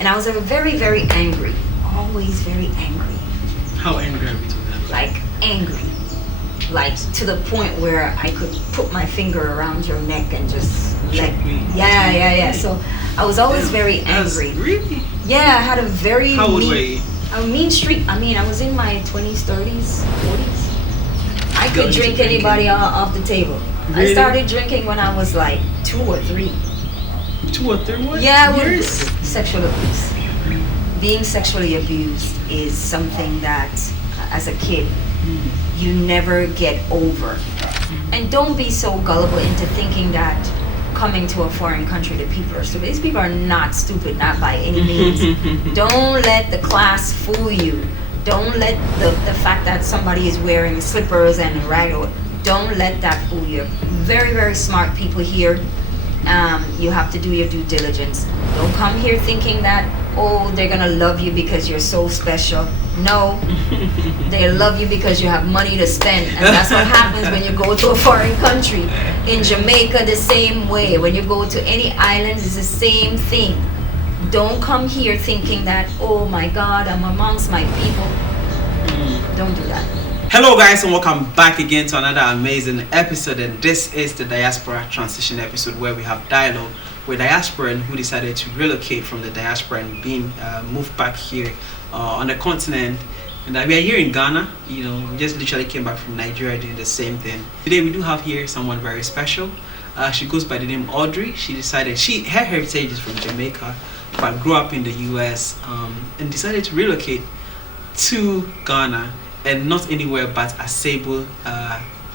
And I was very, very angry. Always very angry. How angry are we talking? Like angry. Like to the point where I could put my finger around your neck and just yeah. So I was always very angry. Really? Yeah, I had a very How old were you? a mean streak. I mean, I was in my 20s, 30s, 40s. I could drink anybody off the table. Really? I started drinking when I was like 2 or 3. 2 or 3 what? Yeah, years? Sexual abuse. Being sexually abused is something that, as a kid, you never get over. And don't be so gullible into thinking that coming to a foreign country, the people are stupid. These people are not stupid, not by any means. Don't let the class fool you. Don't let the fact that somebody is wearing slippers and a rag, don't let that fool you. Very, very smart people here. You have to do your due diligence. Don't come here thinking that, oh, they're gonna love you because you're so special. No, they love you because you have money to spend, and that's what happens when you go to a foreign country. In Jamaica, the same way. When you go to any islands, it's the same thing. Don't come here thinking that, oh my God, I'm amongst my people. Don't do that. Hello guys, and welcome back again to another amazing episode, and this is the Diaspora Transition episode where we have dialogue with diasporan who decided to relocate from the diaspora and being moved back here on the continent. And we are here in Ghana. You know, we just literally came back from Nigeria doing the same thing. Today we do have here someone very special. She goes by the name Audrey. She decided, her heritage is from Jamaica, but grew up in the US and decided to relocate to Ghana, and not anywhere but a Sable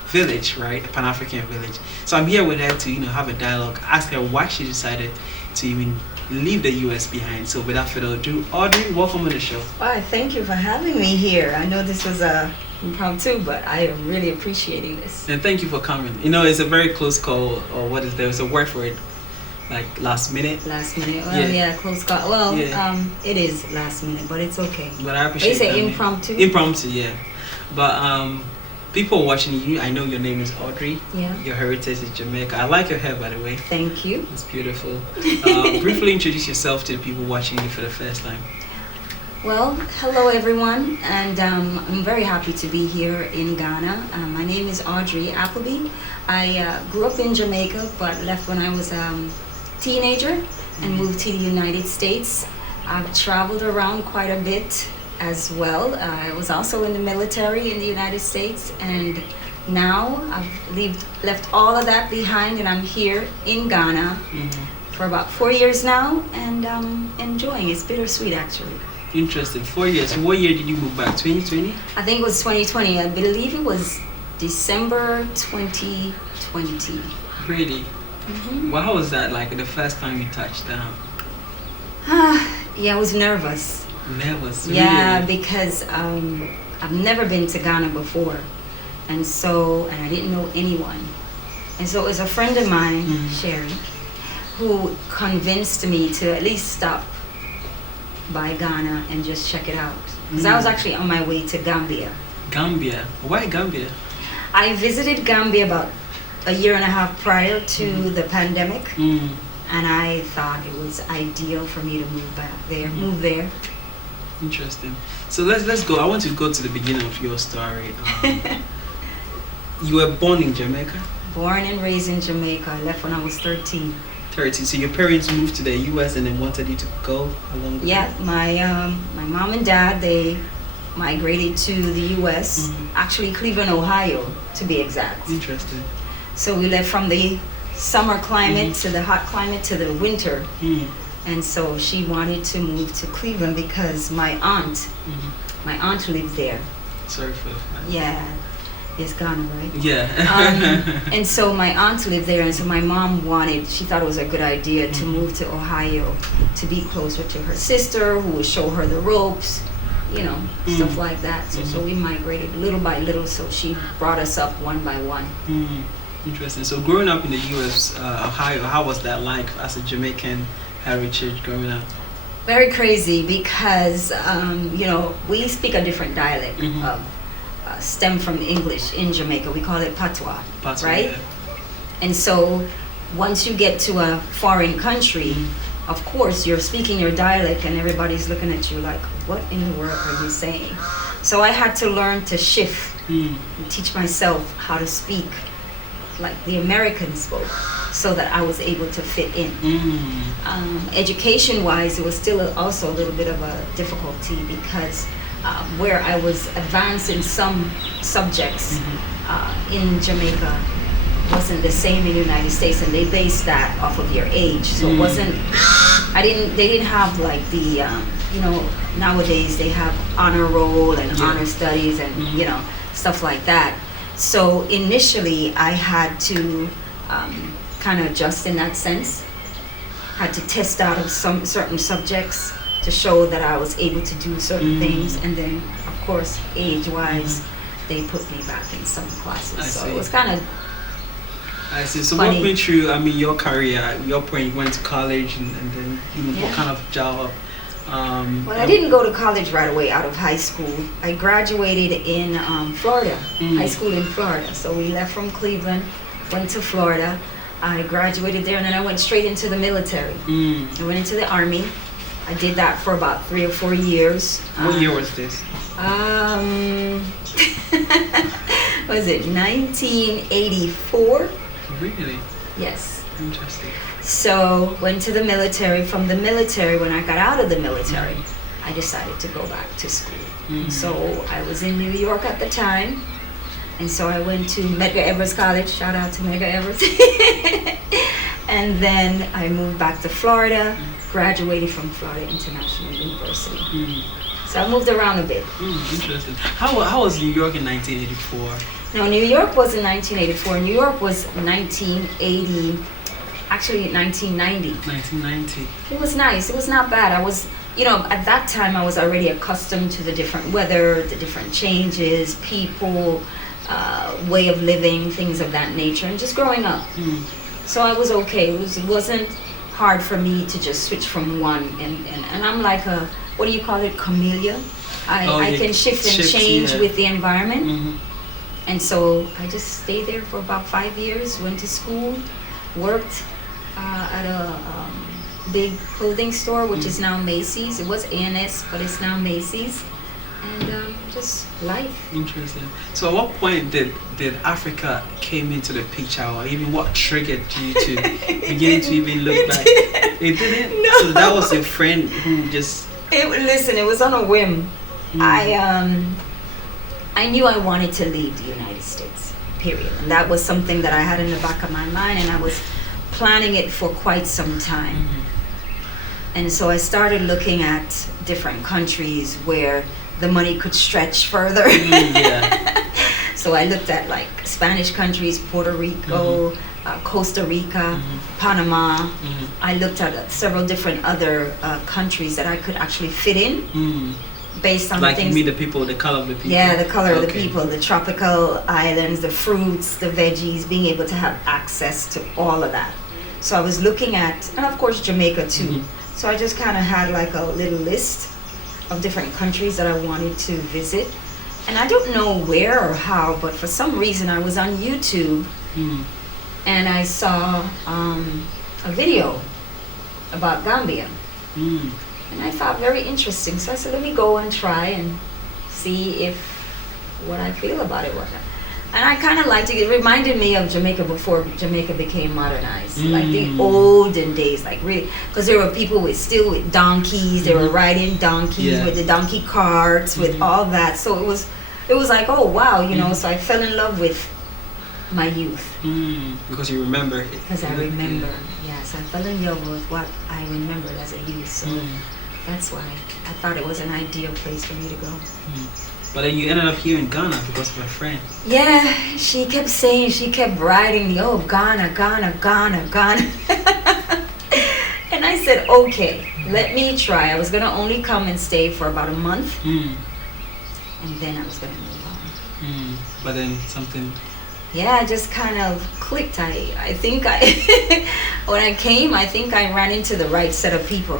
village, right? A Pan-African village. So I'm here with her to, have a dialogue, ask her why she decided to even leave the US behind. So without further ado, Audrey, welcome on the show. Why, thank you for having me here. I know this was impromptu, but I am really appreciating this. And thank you for coming. It's a very close call, or what is there's a word for it, like last minute. Well, yeah, close call. Well, it is last minute, but it's okay. But I appreciate it. They say impromptu. Impromptu, yeah. But people watching you, I know your name is Audrey. Yeah. Your heritage is Jamaica. I like your hair, by the way. Thank you. It's beautiful. Briefly introduce yourself to the people watching you for the first time. Well, hello everyone, and I'm very happy to be here in Ghana. My name is Audrey Appleby. I grew up in Jamaica, but left when I was a teenager and moved to the United States. I've traveled around quite a bit as well. I was also in the military in the United States, and now I've left all of that behind, and I'm here in Ghana for about 4 years now, and enjoying. It's bittersweet, actually. Interesting. 4 years. What year did you move back? 2020? I think it was 2020. I believe it was December 2020. Really? Well, how was that like the first time you touched down? Yeah, I was nervous. Nervous? Yeah, really? because I've never been to Ghana before, and I didn't know anyone. And so it was a friend of mine, Sherry, who convinced me to at least stop by Ghana and just check it out. Because I was actually on my way to Gambia. Gambia? Why Gambia? I visited Gambia about a year and a half prior to the pandemic, and I thought it was ideal for me to move there. Interesting. So let's go. I want to go to the beginning of your story. You were born in Jamaica? Born and raised in Jamaica. I left when I was 13. 13. So your parents moved to the US and then wanted you to go along with them? Yeah, my mom and dad, they migrated to the US, actually Cleveland, Ohio, to be exact. Interesting. So we left from the summer climate to the hot climate to the winter. And so she wanted to move to Cleveland because my aunt lived there. Sorry for that. Yeah, it's Ghana, right? Yeah. And so my aunt lived there, and so my mom she thought it was a good idea to move to Ohio to be closer to her sister, who would show her the ropes, stuff like that. So we migrated little by little, so she brought us up one by one. Interesting. So growing up in the U.S., Ohio, how was that like as a Jamaican heritage growing up? Very crazy because, we speak a different dialect, stem from English in Jamaica. We call it patois, right? Yeah. And so once you get to a foreign country, of course, you're speaking your dialect and everybody's looking at you like, what in the world are you saying? So I had to learn to shift and teach myself how to speak like the Americans spoke, so that I was able to fit in. Education-wise, it was still also a little bit of a difficulty because where I was advanced in some subjects in Jamaica wasn't the same in the United States, and they based that off of your age. So it wasn't, they didn't have like the, nowadays they have honor roll and honor studies and, stuff like that. So initially I had to kind of adjust in that sense. Had to test out of some certain subjects to show that I was able to do certain things, and then of course age-wise they put me back in some classes. So it was kind of I see. So funny. walk me through, your career, your point, you went to college and then what kind of job? Well, I didn't go to college right away out of high school. I graduated in Florida, high school in Florida. So we left from Cleveland, went to Florida. I graduated there, and then I went straight into the military. I went into the Army. I did that for about 3 or 4 years. What year was this? Was it 1984? Really? Yes. Interesting. So went to the military. From the military, when I got out of the military, I decided to go back to school. So I was in New York at the time, and so I went to Medgar Evers College. Shout out to Medgar Evers. And then I moved back to Florida, graduated from Florida International University. So I moved around a bit. Interesting. How was New York in 1984? No, New York was in 1984. New York was 1980. Actually, 1990. 1990. It was nice. It was not bad. I was, at that time I was already accustomed to the different weather, the different changes, people, way of living, things of that nature, and just growing up. So I was okay. It wasn't hard for me to just switch from one. And I'm like a, what do you call it, chameleon? I can shift and change with the environment. And so I just stayed there for about 5 years, went to school, worked at a big clothing store, which is now Macy's. It was A&S, but it's now Macy's. And just life. Interesting. So at what point did Africa came into the picture, or even what triggered you to begin to even look back? It didn't? No. So that was your friend who just... Listen, it was on a whim. I knew I wanted to leave the United States, period. And that was something that I had in the back of my mind, and I was planning it for quite some time. And so I started looking at different countries where the money could stretch further. So I looked at like Spanish countries, Puerto Rico, Costa Rica, Panama. I looked at several different other countries that I could actually fit in. Based on like things. You mean the people, the color of the people? Yeah, the color of the people, the tropical islands, the fruits, the veggies, being able to have access to all of that. So I was looking at, and of course Jamaica too. So I just kind of had like a little list of different countries that I wanted to visit. And I don't know where or how, but for some reason I was on YouTube and I saw a video about Gambia. And I thought very interesting. So I said, let me go and try and see if what I feel about it was. And I kind of liked it. It reminded me of Jamaica before Jamaica became modernized. Like the olden days, like really, because there were people with donkeys. They were riding donkeys with the donkey carts, with all that. So it was like, oh wow, So I fell in love with my youth. Because you remember it. Because I remember, yes, I fell in love with what I remembered as a youth. So that's why I thought it was an ideal place for me to go. But then you ended up here in Ghana because of a friend. Yeah, she kept writing me, oh, Ghana, Ghana, Ghana, Ghana. And I said, okay, let me try. I was going to only come and stay for about a month. And then I was going to move on. But then something... Yeah, it just kind of clicked. I think when I came, I think I ran into the right set of people.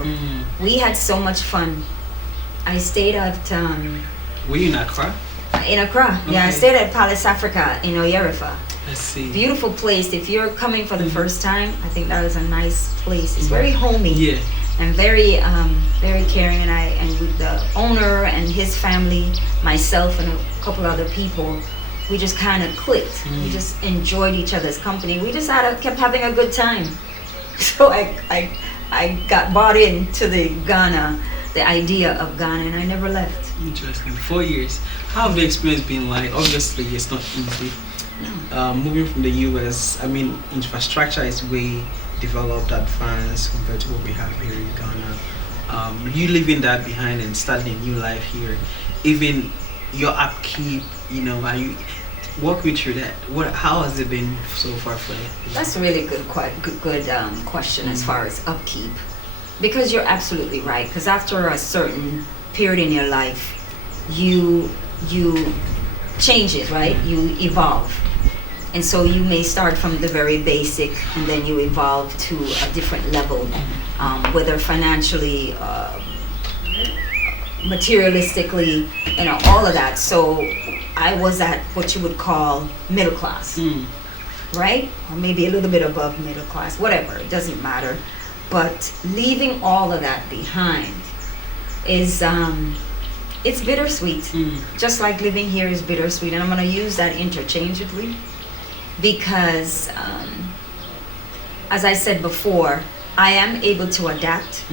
We had so much fun. I stayed at... Were you in Accra? In Accra, yeah. I stayed at Palace Africa in Oyerifa. Let's see. Beautiful place. If you're coming for the first time, I think that is a nice place. It's very homey. Yeah. And very caring, and with the owner and his family, myself and a couple other people, we just kind of clicked. We just enjoyed each other's company. We just kept having a good time. So I got bought into the idea of Ghana, and I never left. Interesting. 4 years. How have the experience been like? Obviously, it's not easy. Moving from the US, I mean, infrastructure is way developed, advanced compared to what we have here in Ghana. You leaving that behind and starting a new life here, even your upkeep, walk me through that. How has it been so far for you? That's a really good question as far as upkeep, because you're absolutely right. Because after a certain period in your life, you change it, right? You evolve. And so you may start from the very basic, and then you evolve to a different level, whether financially, materialistically, all of that. So I was at what you would call middle class, right? Or maybe a little bit above middle class, whatever, it doesn't matter. But leaving all of that behind is, it's bittersweet. Just like living here is bittersweet. And I'm going to use that interchangeably. Because, as I said before, I am able to adapt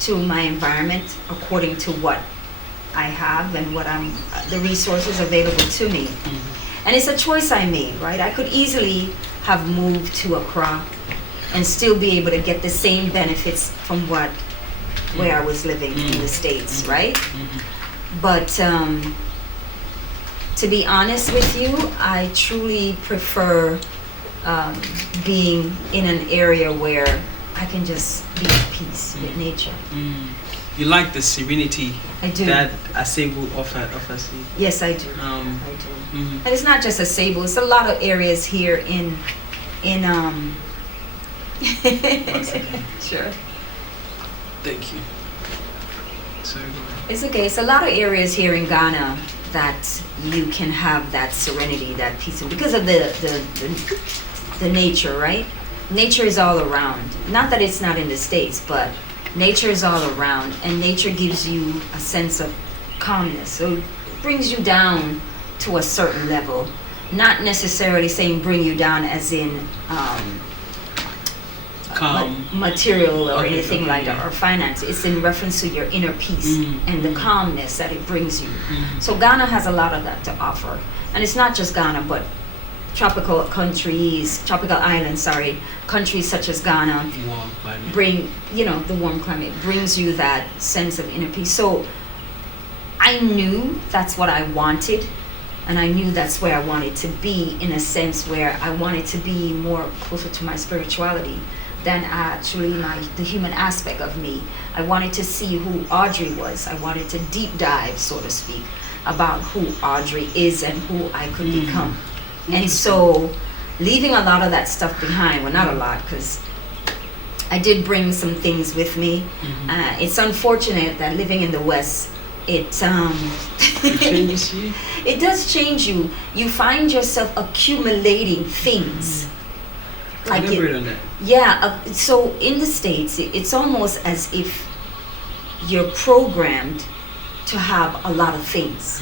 to my environment according to what I have and what the resources available to me. And it's a choice I made, right? I could easily have moved to Accra and still be able to get the same benefits from where I was living in the States, right? But to be honest with you, I truly prefer being in an area where I can just be at peace with nature. You like the serenity that Asebu offers you? Yes, I do. I do. And it's not just Asebu. It's a lot of areas here in Sure. Thank you. Sorry, go ahead. It's okay. It's a lot of areas here in Ghana that you can have that serenity, that peace, because of the nature, right? Nature is all around. Not that it's not in the States, but nature is all around, and nature gives you a sense of calmness. So it brings you down to a certain level. Not necessarily saying bring you down as in material or anything like that, or finance. It's in reference to your inner peace and the calmness that it brings you. So Ghana has a lot of that to offer. And it's not just Ghana, but tropical islands, countries such as Ghana bring, the warm climate brings you that sense of inner peace. So I knew that's what I wanted, and I knew that's where I wanted to be, in a sense where I wanted to be more closer to my spirituality than actually the human aspect of me. I wanted to see who Audrey was. I wanted to deep dive, so to speak, about who Audrey is and who I could become. And so leaving a lot of that stuff behind, well, not a lot, because I did bring some things with me. It's unfortunate that living in the West, it changes you? It does change you. You find yourself accumulating things. Elaborate on that. Yeah, so in the States, it's almost as if you're programmed to have a lot of things.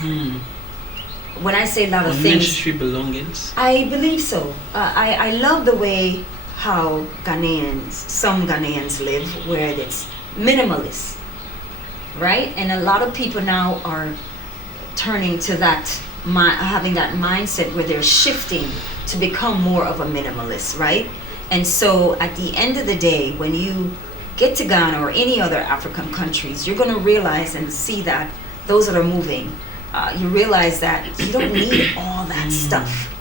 When I say a lot of things, necessary belongings. I believe so. I love the way how some Ghanaians live, where it's minimalist, right? And a lot of people now are turning to that, having that mindset where they're shifting to become more of a minimalist, right? And so at the end of the day, when you get to Ghana or any other African countries, you're going to realize and see that those that are moving, you realize that you don't need all that stuff,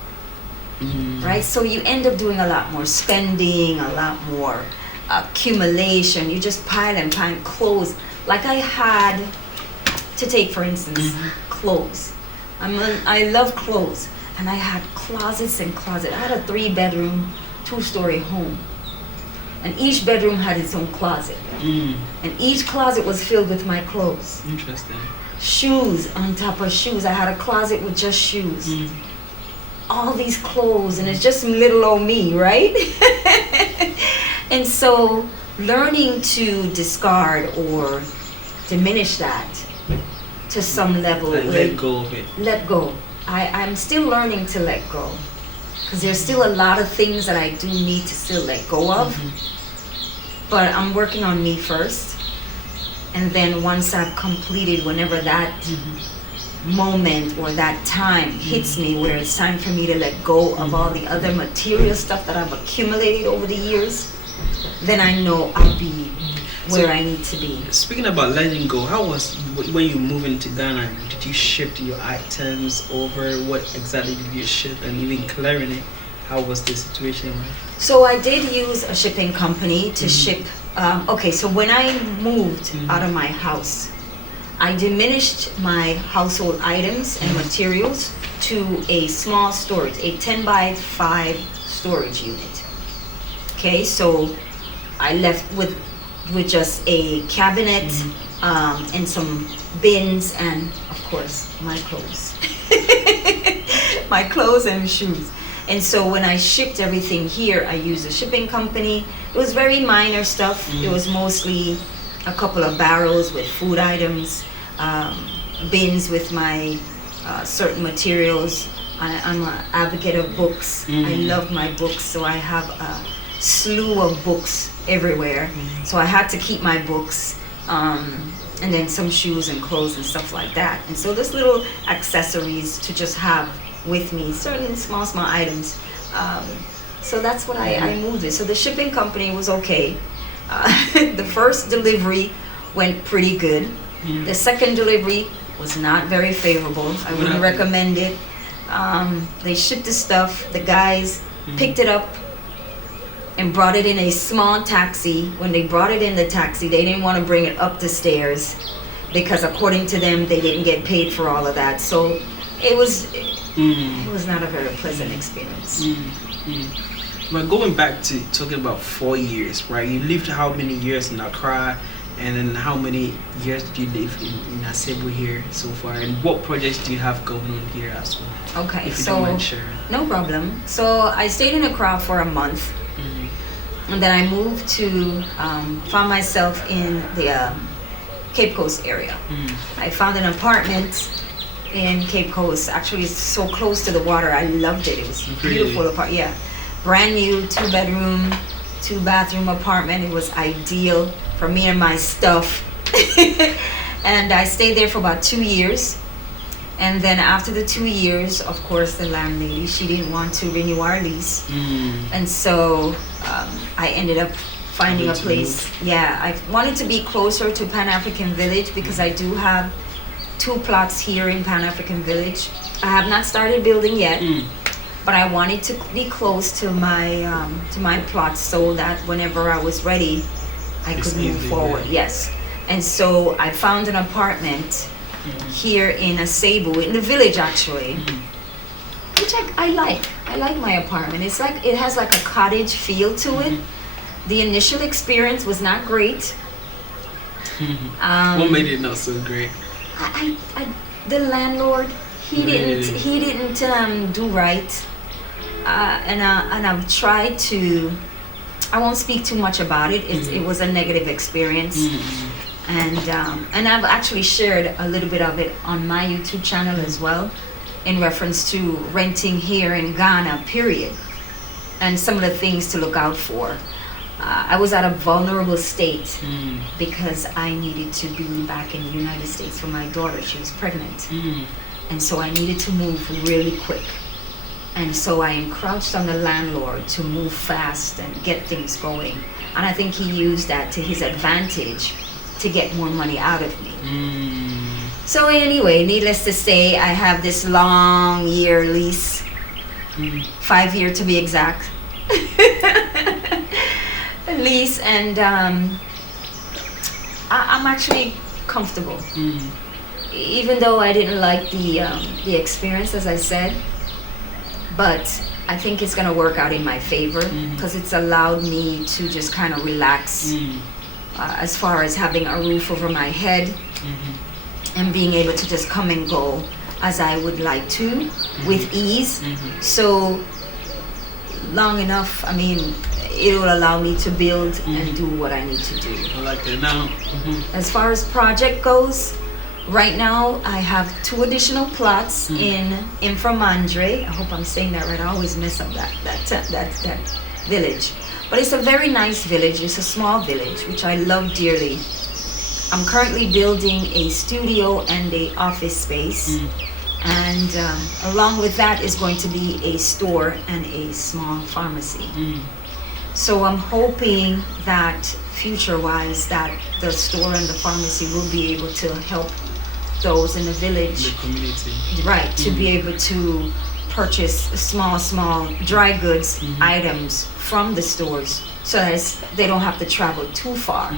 right? So you end up doing a lot more spending, a lot more accumulation. You just pile and pile clothes. Like I had to take, for instance, clothes. I love clothes, and I had closets and closets. I had a 3-bedroom, 2-story home, and each bedroom had its own closet, and each closet was filled with my clothes. Interesting. Shoes on top of shoes. I had a closet with just shoes. all these clothes and it's just little old me, right? And so learning to discard or diminish that to some level. Like let go of it. Let go. I'm still learning to let go. Because there's still a lot of things that I do need to still let go of. But I'm working on me first. And then once I've completed, whenever that moment or that time hits me where it's time for me to let go of all the other material stuff that I've accumulated over the years, then I know I'll be where I need to be. Speaking about letting go, how was when you moved into Ghana? Did you ship your items over? What exactly did you ship? And even clearing it, how was the situation? So I did use a shipping company to ship. Okay, so when I moved out of my house, I diminished my household items and materials to a small storage, a 10 by 5 storage unit. Okay, so I left with just a cabinet and some bins and of course my clothes. My clothes and shoes. And so when I shipped everything here, I used a shipping company. It was very minor stuff. It was mostly a couple of barrels with food items, bins with my certain materials. I'm an advocate of books. I love my books, so I have a slew of books everywhere. So I had to keep my books, and then some shoes and clothes and stuff like that. And so there's little accessories to just have with me, certain small items. So that's what I moved it. So the shipping company was okay. The first delivery went pretty good. The second delivery was not very favorable. I wouldn't recommend it. They shipped the stuff. The guys picked it up and brought it in a small taxi. When they brought it in the taxi, they didn't want to bring it up the stairs because according to them, they didn't get paid for all of that. So it was not a very pleasant experience. But going back to talking about 4 years, right? You lived how many years in Accra, and then how many years did you live in Asebu here so far? And what projects do you have going on here as well? Okay, if you so don't mind sharing. No problem. So I stayed in Accra for a month, and then I moved to found myself in the Cape Coast area. I found an apartment in Cape Coast. Actually, it's so close to the water. I loved it. It was beautiful apartment. Yeah, brand new 2-bedroom, 2-bathroom apartment. It was ideal for me and my stuff. And I stayed there for about 2 years. And then after the 2 years, of course, the landlady, she didn't want to renew our lease. And so I ended up finding a place. Yeah, I wanted to be closer to Pan-African Village because I do have 2 plots here in Pan-African Village. I have not started building yet, but I wanted to be close to my plots so that whenever I was ready, I could move forward. Yes. And so I found an apartment here in Asebu, in the village actually, which I like. I like my apartment. It's like, it has like a cottage feel to it. The initial experience was not great. What made it not so great? The landlord, he didn't do right. And I've tried to, I won't speak too much about it. It was a negative experience. And I've actually shared a little bit of it on my YouTube channel as well, in reference to renting here in Ghana, period, and some of the things to look out for. I was at a vulnerable state because I needed to be back in the United States for my daughter. She was pregnant. And so I needed to move really quick. And so I encroached on the landlord to move fast and get things going. And I think he used that to his advantage to get more money out of me. So anyway, needless to say, I have this long year lease, 5 year to be exact, lease, and I'm actually comfortable. Even though I didn't like the experience, as I said, but I think it's gonna work out in my favor because it's allowed me to just kind of relax as far as having a roof over my head and being able to just come and go as I would like to, with ease. So long enough, I mean, it will allow me to build and do what I need to do. I like that. Now, As far as project goes, right now I have 2 additional plots in Inframandre. I hope I'm saying that right. I always mess up that village. But it's a very nice village. It's a small village, which I love dearly. I'm currently building a studio and a office space. And along with that is going to be a store and a small pharmacy. So I'm hoping that future-wise that the store and the pharmacy will be able to help those in the village, the community, right, to be able to purchase small dry goods items from the stores, so that they don't have to travel too far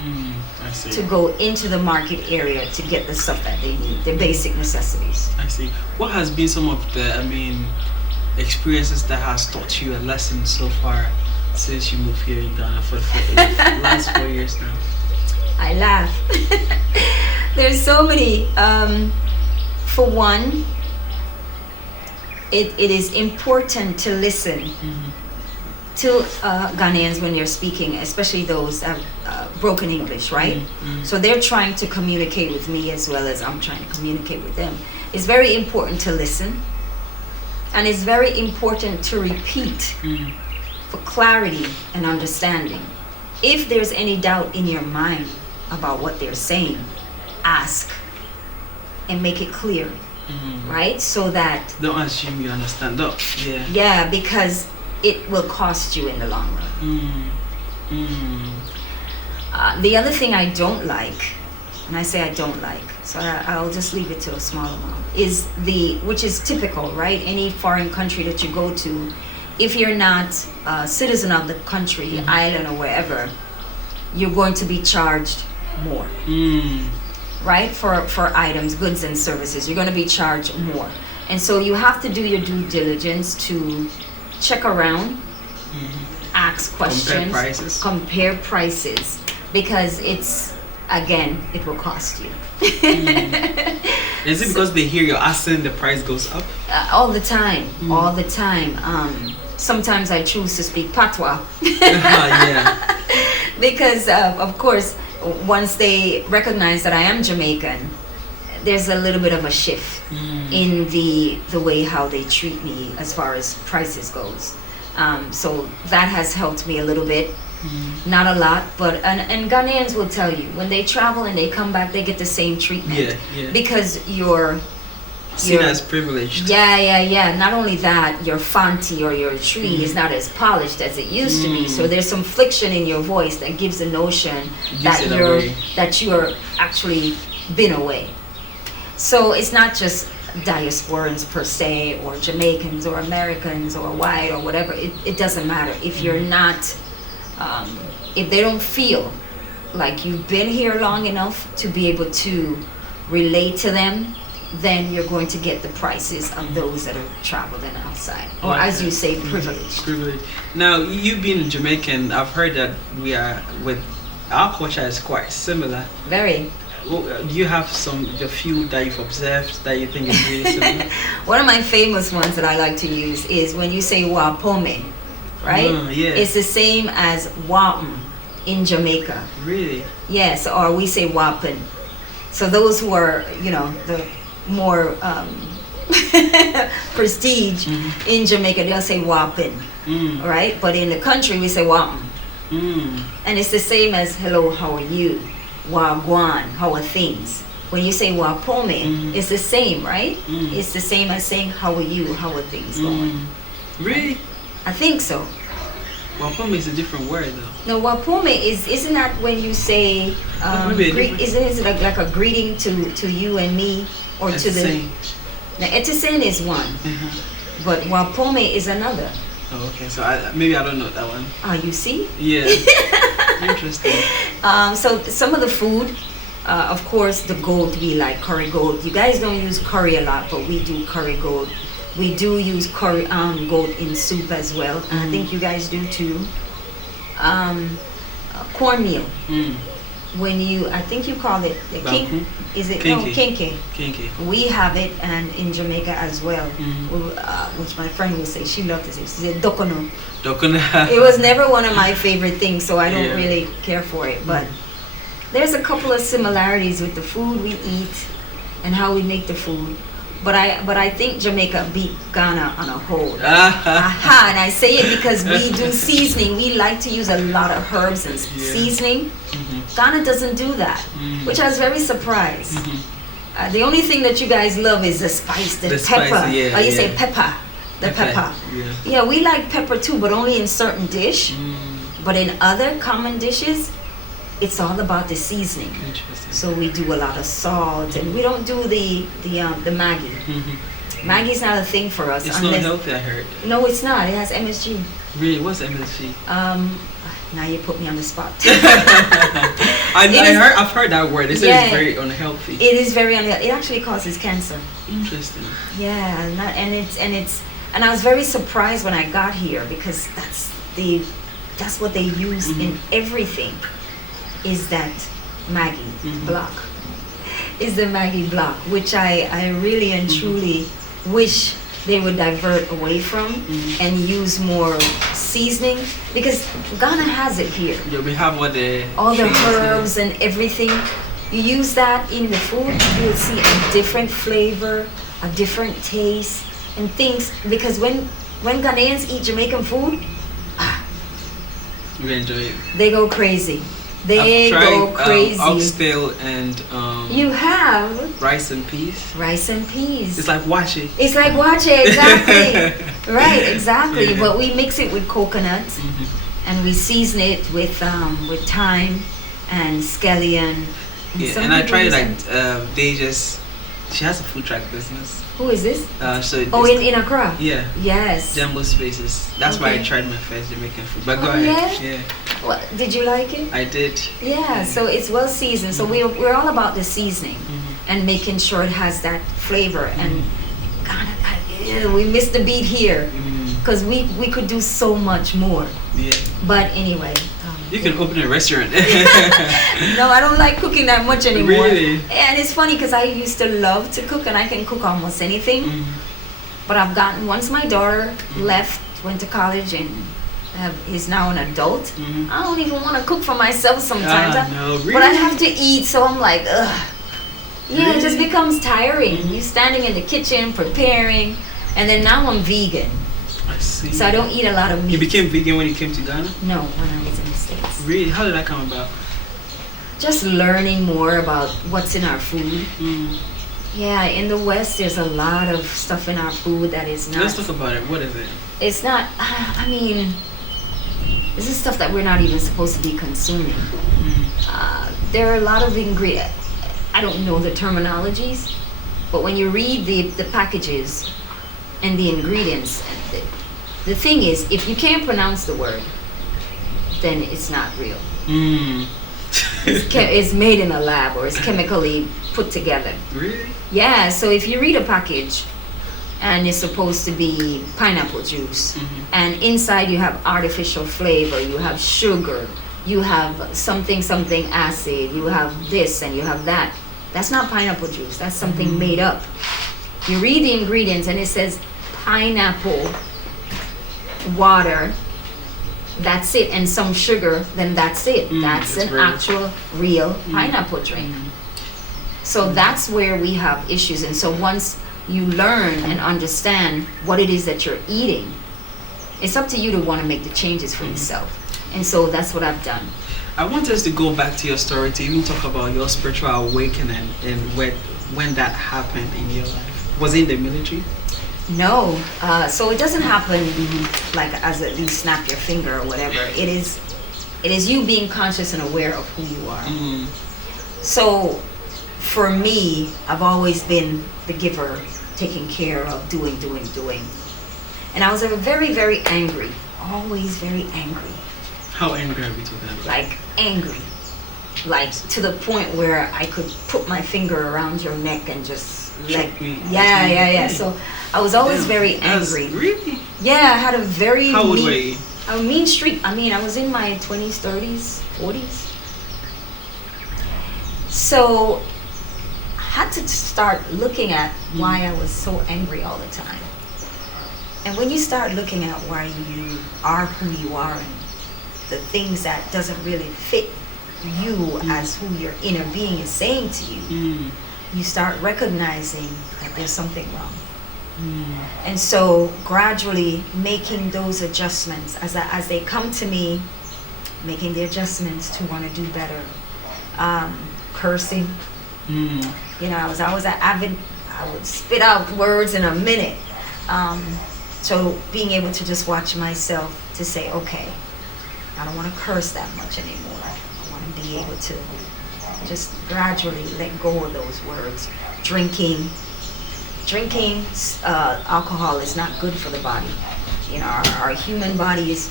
I see. to go into the market area to get the stuff that they need, the basic necessities. I see. What has been some of the, experiences that has taught you a lesson so far since you moved here in Ghana for the last 4 years now? I laugh. There's so many. For one, it is important to listen to Ghanaians when you're speaking, especially those that have broken English, right? So they're trying to communicate with me as well as I'm trying to communicate with them. It's very important to listen, and it's very important to repeat for clarity and understanding. If there's any doubt in your mind about what they're saying, ask and make it clear, right? So that don't assume you understand. Yeah, because it will cost you in the long run. The other thing I don't like, and I say I don't like, so I'll just leave it to a small amount, is which is typical, right? Any foreign country that you go to, if you're not a citizen of the country, island or wherever, you're going to be charged more, right? For items, goods and services, you're going to be charged more. And so you have to do your due diligence to check around, ask questions, compare prices, because it will cost you. Is it because they hear your accent, the price goes up? All the time, all the time. Sometimes I choose to speak patois. Yeah. Because of course, once they recognize that I am Jamaican, there's a little bit of a shift in the way how they treat me as far as prices goes. So that has helped me a little bit. Not a lot, but and Ghanaians will tell you when they travel and they come back, they get the same treatment. Yeah. Because you're seen as privileged. Yeah. Not only that, your fanti or your tree is not as polished as it used to be. So there's some friction in your voice that gives the notion that you're actually been away. So it's not just diasporans per se, or Jamaicans or Americans or white or whatever. It doesn't matter. If you're not, if they don't feel like you've been here long enough to be able to relate to them, then you're going to get the prices of those that have traveled in outside, or as you say, privileged. Now, you being Jamaican, I've heard that our culture is quite similar. Very. Do you have the few that you've observed that you think is really similar? One of my famous ones that I like to use is when you say wapome, right? Yeah. It's the same as wapm in Jamaica. Really? Yes, or we say wapen. So those who are, the more prestige in Jamaica, they'll say wapen, right? But in the country, we say wapm. And it's the same as hello, how are you? Wagwan, how are things? When you say wapome, it's the same, right? It's the same as saying how are you, how are things going? Really? I think so. Wapome is a different word though. No, wapome isn't that when you say isn't it like a greeting to you and me, or to the same. Now etisen is one, but wapome is another. Oh, okay. So maybe I don't know that one. You see? Yeah. Interesting. So some of the food, of course, the goat, we like curry goat. You guys don't use curry a lot, but we do curry goat. We do use curry goat in soup as well, and I think you guys do too. Cornmeal. when you, I think you call it the Banku? is it Kinky. no kinky? Kinky. We have it, and in Jamaica as well, which my friend will say she loved to say. She said dokono. Dokuna. It was never one of my favorite things, so I don't Yeah. really care for it. But there's a couple of similarities with the food we eat and how we make the food. But I think Jamaica beat Ghana on a whole. Aha, and I say it because we do seasoning. We like to use a lot of herbs and seasoning. Ghana doesn't do that, which I was very surprised. The only thing that you guys love is the spice, the pepper. Spicy, Or you say pepper, the pepper. Yeah, we like pepper too, but only in certain dish. But in other common dishes, it's all about the seasoning. Interesting. So we do a lot of salt, and we don't do the Maggi. Maggie's not a thing for us. It's not healthy, I heard. No, it's not. It has MSG. Really? What's MSG? Now you put me on the spot. I've heard that word. They say it's very unhealthy. It is very unhealthy. It actually causes cancer. Interesting. Yeah, and I was very surprised when I got here, because that's what they use in everything. Is that Maggie block? Is the Maggie block, which I really and truly wish they would divert away from and use more seasoning, because Ghana has it here. Yeah, we have all the herbs and everything. You use that in the food, you will see a different flavor, a different taste, and things. Because when Ghanaians eat Jamaican food, we enjoy it. They go crazy. They go crazy. Oxtail and you have rice and peas. Rice and peas. It's like wache. It's like wache, exactly. Right, exactly. Yeah. But we mix it with coconut, and we season it with thyme and scallion. And I tried she has a food truck business. Who is this? In Accra? Yeah. Yes. Jumbo Spaces. That's why I tried my first Jamaican food. But go ahead. Yeah. Well, did you like it? I did. Yeah, so it's well seasoned. So we're all about the seasoning and making sure it has that flavor. And God, we missed the beat here, because we could do so much more. Yeah. But anyway. You can open a restaurant. No, I don't like cooking that much anymore. Really? And it's funny, because I used to love to cook, and I can cook almost anything. But I've gotten, once my daughter went to college, and is now an adult, I don't even want to cook for myself sometimes. No, really? But I have to eat, so I'm like, ugh. Yeah, really? It just becomes tiring. You're standing in the kitchen preparing, and then now I'm vegan. I see. So I don't eat a lot of meat. You became vegan when you came to Ghana? No, when I was in the States. Really? How did that come about? Just learning more about what's in our food. Yeah, in the West, there's a lot of stuff in our food that is not. Let's talk about it. What is it? It's not. I mean, this is stuff that we're not even supposed to be consuming. There are a lot of ingredients. I don't know the terminologies, but when you read the packages and the ingredients, the thing is, if you can't pronounce the word, then it's not real. It's made in a lab, or it's chemically put together. Really? Yeah, so if you read a package and it's supposed to be pineapple juice, and inside you have artificial flavor, you have sugar, you have something acid, you have this and you have that, that's not pineapple juice, that's something made up. You read the ingredients and it says pineapple, water, that's it, and some sugar, then that's it. That's an actual real pineapple drink. So that's where we have issues. And so once you learn and understand what it is that you're eating, it's up to you to want to make the changes for yourself. And so that's what I've done. I want us to go back to your story to even talk about your spiritual awakening and when that happened in your life. Was it in the military? No, so it doesn't happen like as you snap your finger or whatever. It is you being conscious and aware of who you are. So for me, I've always been the giver, taking care of, doing. And I was very, very angry, always very angry. How angry are we talking about? Like angry, like to the point where I could put my finger around your neck and just like, yeah. So I was always very angry. Really? Yeah, I had a very How old were you? A mean streak. I mean, I was in my 20s, 30s, 40s. So I had to start looking at why I was so angry all the time. And when you start looking at why you are who you are and the things that doesn't really fit you as who your inner being is saying to you, you start recognizing that there's something wrong. And so gradually making those adjustments as they come to me, making the adjustments to want to do better. Cursing. You know, I was always I would spit out words in a minute. So being able to just watch myself to say, okay, I don't want to curse that much anymore. I want to be able to just gradually let go of those words. Drinking alcohol is not good for the body. You know, our human body is,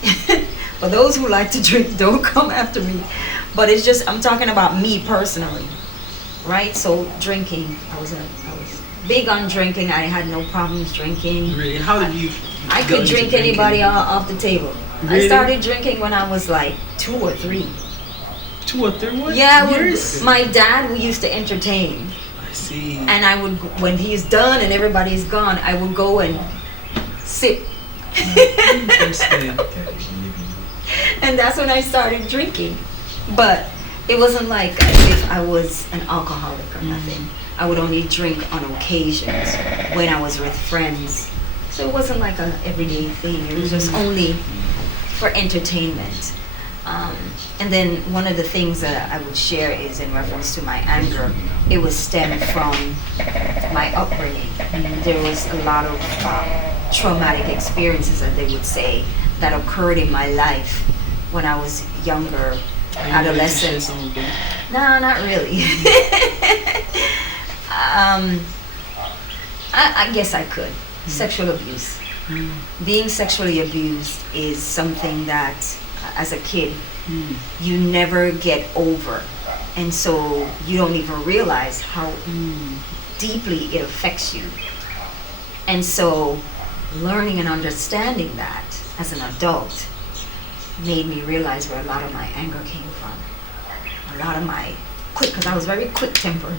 for those who like to drink, don't come after me. But it's just, I'm talking about me personally, right? So drinking, I was big on drinking. I had no problems drinking. Really? How did you? I could drink anybody off the table. Really? I started drinking when I was like 2 or 3. 2 or 3? What? Yeah, my dad, we used to entertain. I see. And I would, when he's done and everybody's gone, I would go and sip. Interesting. And that's when I started drinking. But it wasn't like as if I was an alcoholic or nothing. I would only drink on occasions when I was with friends. So it wasn't like an everyday thing. It was just only for entertainment. And then one of the things that I would share is in reference to my anger. It was stemmed from my upbringing. There was a lot of traumatic experiences, as they would say, that occurred in my life when I was younger, adolescent. No, not really. I guess I could. Sexual abuse. Being sexually abused is something that, as a kid, you never get over. And so you don't even realize how deeply it affects you. And so learning and understanding that as an adult made me realize where a lot of my anger came from. A lot of my because I was very quick-tempered.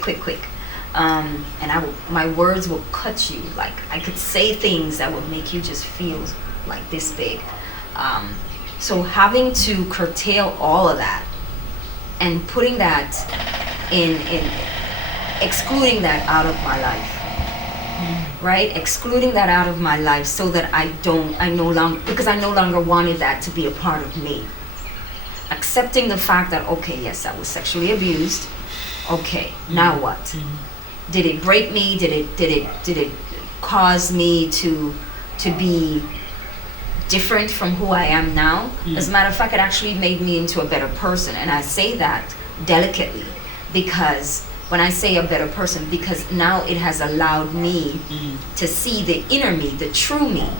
Quick. And my words will cut you. Like, I could say things that would make you just feel like this big. So having to curtail all of that and putting that in excluding that out of my life, right? Excluding that out of my life so that because I no longer wanted that to be a part of me. Accepting the fact that, okay, yes, I was sexually abused. Okay, now what? Did it break me? Did it cause me to be different from who I am now? As a matter of fact, it actually made me into a better person. And I say that delicately because when I say a better person, because now it has allowed me to see the inner me, the true me,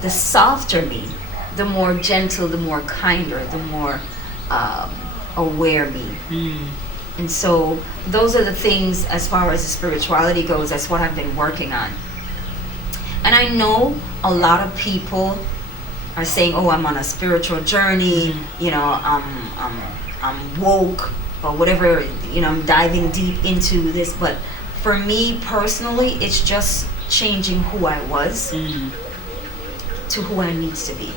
the softer me, the more gentle, the more kinder, the more aware me. And so those are the things, as far as the spirituality goes, that's what I've been working on. And I know a lot of people are saying, oh, I'm on a spiritual journey, you know, I'm woke or whatever, you know, I'm diving deep into this. But for me personally, it's just changing who I was to who I need to be,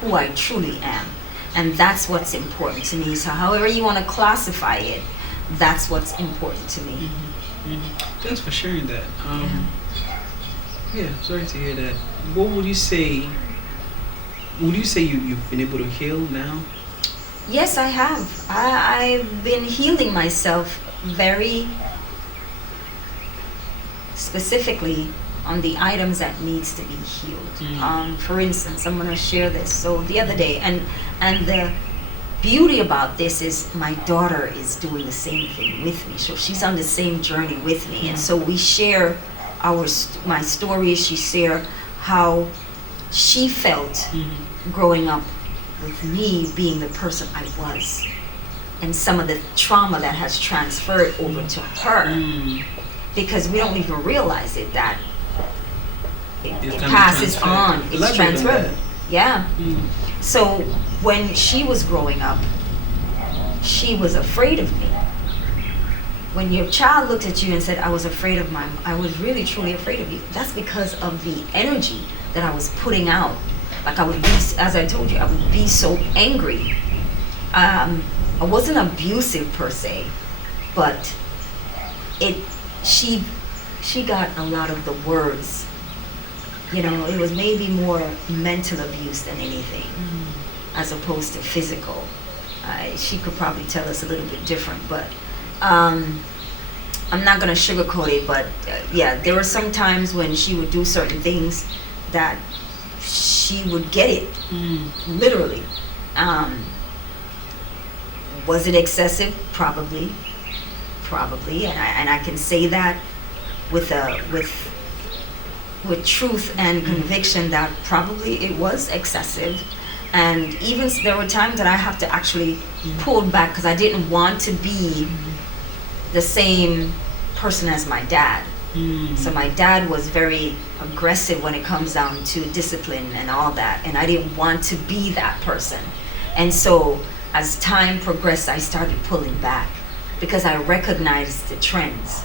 who I truly am. And that's what's important to me. So however you want to classify it, that's what's important to me. Thanks for sharing that. Yeah, sorry to hear that. What would you say? Would you say you've been able to heal now? Yes, I have. I've been healing myself very specifically on the items that needs to be healed. For instance, I'm going to share this. So the other day, and the beauty about this is my daughter is doing the same thing with me. So she's on the same journey with me, and so we share my stories. She shared how she felt growing up with me being the person I was, and some of the trauma that has transferred over to her, because we don't even realize it, that it passes on. It's transferred. Yeah. So when she was growing up, she was afraid of me when your child looked at you and said, I was afraid of I was really truly afraid of you, that's because of the energy that I was putting out. Like I would be, as I told you, I would be so angry. I wasn't abusive per se, but she got a lot of the words. You know, it was maybe more mental abuse than anything, as opposed to physical. She could probably tell us a little bit different, but I'm not gonna sugarcoat it. But yeah, there were some times when she would do certain things that she would get it, literally. Was it excessive? Probably, and I can say that with truth and conviction that probably it was excessive. And even there were times that I have to actually pull back because I didn't want to be the same person as my dad. So my dad was very aggressive when it comes down to discipline and all that, and I didn't want to be that person. And so as time progressed, I started pulling back because I recognized the trends,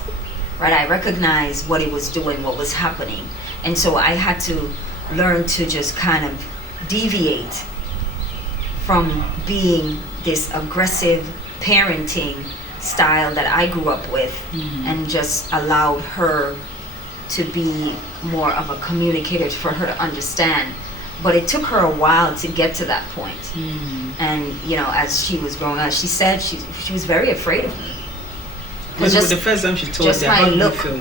right? I recognized what it was doing, what was happening. And so I had to learn to just kind of deviate from being this aggressive parenting style that I grew up with, and just allowed her to be more of a communicator for her to understand. But it took her a while to get to that point. And you know, as she was growing up, she said she was very afraid of me. Because the first time she told just you, my how did you look. feel?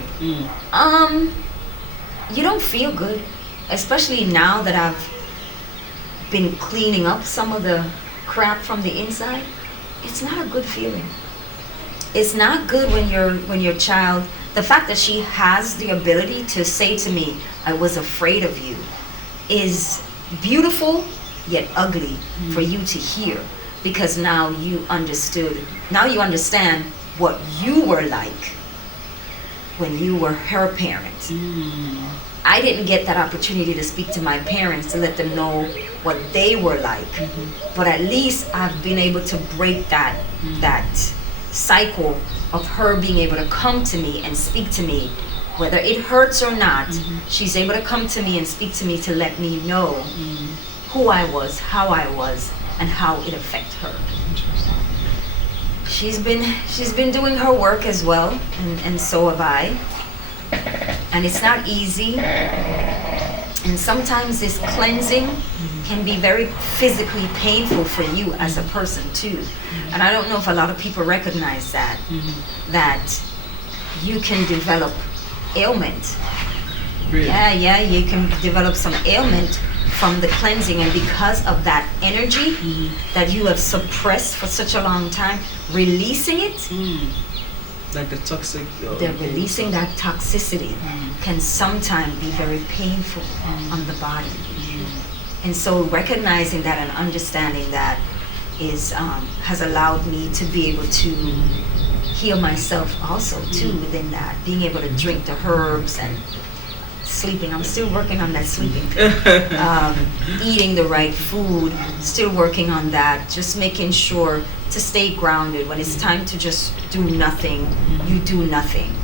You don't feel good, especially now that I've been cleaning up some of the crap from the inside. It's not a good feeling. It's not good when your child, the fact that she has the ability to say to me, I was afraid of you, is beautiful yet ugly for you to hear, because now you understand what you were like when you were her parent. I didn't get that opportunity to speak to my parents to let them know what they were like, but at least I've been able to break that cycle of her being able to come to me and speak to me, whether it hurts or not. She's able to come to me and speak to me to let me know who I was, how I was, and how it affected her. She's been doing her work as well, and so have I. And it's not easy. And sometimes this cleansing can be very physically painful for you as a person too. And I don't know if a lot of people recognize that, that you can develop ailment. Really? Yeah, you can develop some ailment from the cleansing, and because of that energy that you have suppressed for such a long time, releasing it, like the toxic, releasing that toxicity can sometimes be very painful on the body. And so recognizing that and understanding that has allowed me to be able to heal myself also too within that, being able to drink the herbs and sleeping. I'm still working on that sleeping thing. Eating the right food, still working on that, just making sure to stay grounded. When it's time to just do nothing, you do nothing.